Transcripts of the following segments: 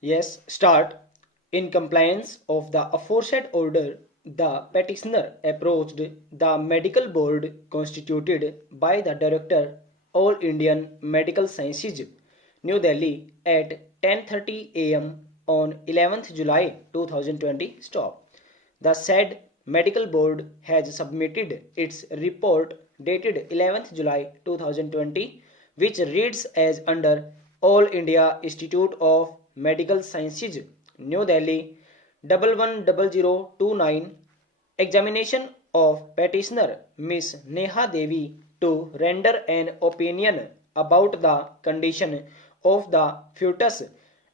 Yes, start. In compliance of the aforesaid order, the petitioner approached the medical board constituted by the Director, All Indian Medical Sciences, New Delhi at 10:30 a.m. on 11th July 2020. Stop. The said medical board has submitted its report dated 11th July 2020, which reads as under All India Institute of Medical Sciences, New Delhi 110029. Examination of petitioner Miss Neha Devi to render an opinion about the condition of the fetus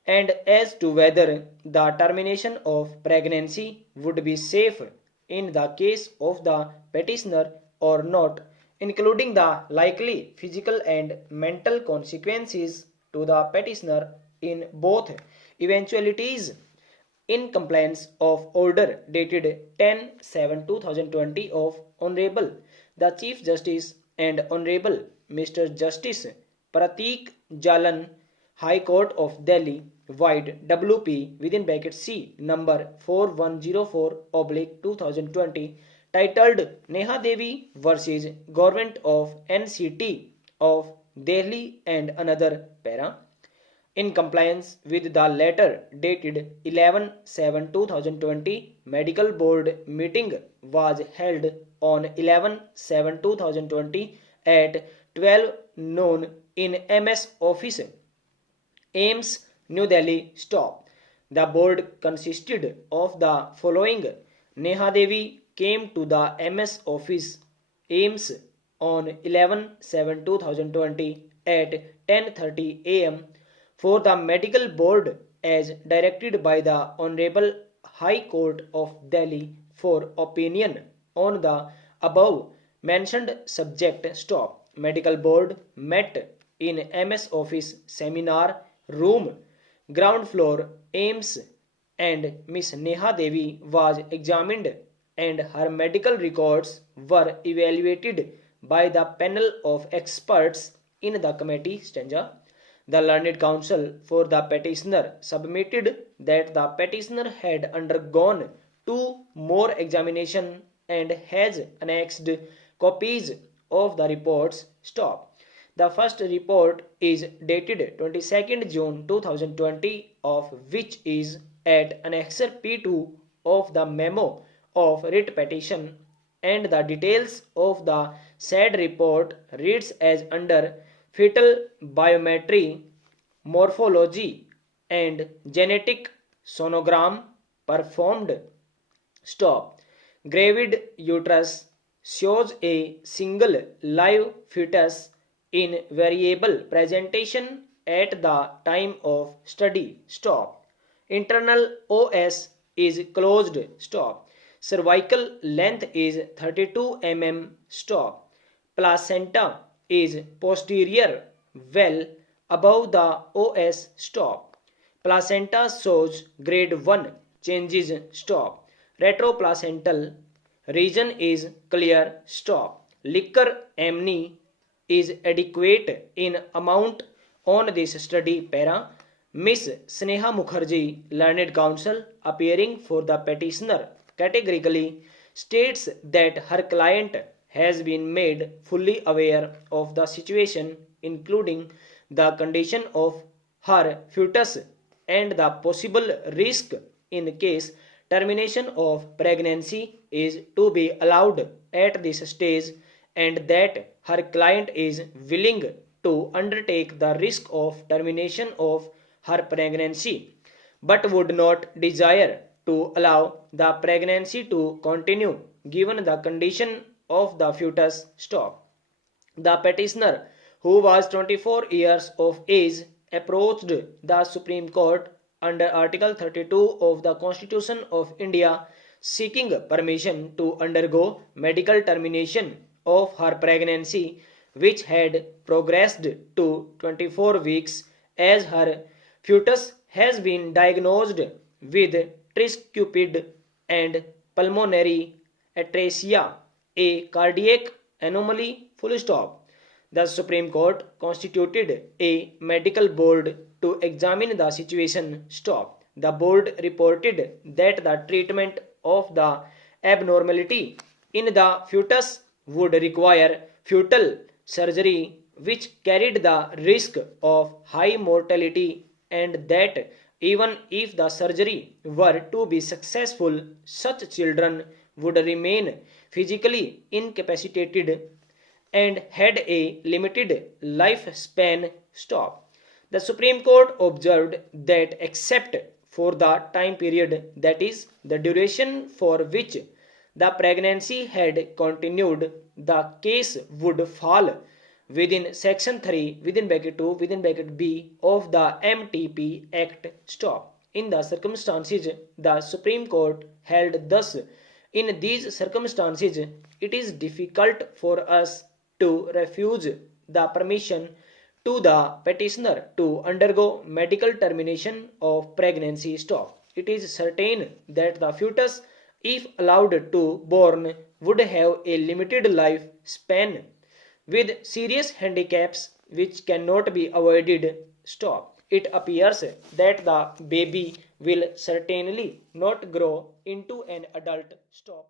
and as to whether the termination of pregnancy would be safe in the case of the petitioner or not, including the likely physical and mental consequences to the petitioner in both eventualities. In compliance of order dated 10/7/2020 of Honorable the Chief Justice and Honorable Mr. Justice Pratik Jalan, High Court of Delhi, wide WP within bracket C number 4104/2020, titled Neha Devi versus Government of NCT of Delhi and another para, in compliance with the letter dated 11/7/2020, medical board meeting was held on 11/7/2020 at 12 noon in MS office, AIMS, New Delhi. Stop. The board consisted of the following: Neha Devi came to the MS office, AIMS, on 11/7/2020 at 10:30 am for the medical board as directed by the Honorable High Court of Delhi for opinion on the above mentioned subject. Stop. Medical board met in MS office seminar room, ground floor, AIMS, and Miss Neha Devi was examined and her medical records were evaluated by the panel of experts in the committee. Stanza. The learned counsel for the petitioner submitted that the petitioner had undergone two more examinations and has annexed copies of the reports. Stop. The first report is dated 22nd June 2020, of which is at Annexer P2 of the memo of writ petition, and the details of the said report reads as under fetal biometry, morphology, and genetic sonogram performed. Stop. Gravid uterus shows a single live fetus in variable presentation at the time of study. Stop. Internal OS is closed. Stop. Cervical length is 32 mm. Stop. Placenta is posterior, well above the OS. Stop. Placenta shows grade 1 changes. Stop. Retroplacental region is clear. Stop. Liquor amni is adequate in amount on this study para. Miss Sneha Mukherjee, learned counsel appearing for the petitioner, categorically states that her client has been made fully aware of the situation, including the condition of her fetus and the possible risk in case termination of pregnancy is to be allowed at this stage, and that her client is willing to undertake the risk of termination of her pregnancy but would not desire to allow the pregnancy to continue given the condition of the fetus. Stop. The petitioner, who was 24 years of age, approached the Supreme Court under Article 32 of the Constitution of India seeking permission to undergo medical termination of her pregnancy, which had progressed to 24 weeks, as her fetus has been diagnosed with tricuspid and pulmonary atresia, a cardiac anomaly. Full stop. The Supreme Court constituted a medical board to examine the situation. Stop. The board reported that the treatment of the abnormality in the fetus would require fetal surgery, which carried the risk of high mortality, and that even if the surgery were to be successful, such children would remain physically incapacitated and had a limited lifespan. Stop. The Supreme Court observed that except for the time period, that is, the duration for which the pregnancy had continued, the case would fall within section 3 within bracket 2 within bracket b of the MTP Act. Stop. In the circumstances, the Supreme Court held thus: in these circumstances, it is difficult for us to refuse the permission to the petitioner to undergo medical termination of pregnancy. Stop. It is certain that the fetus, if allowed to born, would have a limited life span with serious handicaps which cannot be avoided. Stop. It appears that the baby will certainly not grow into an adult. Stop.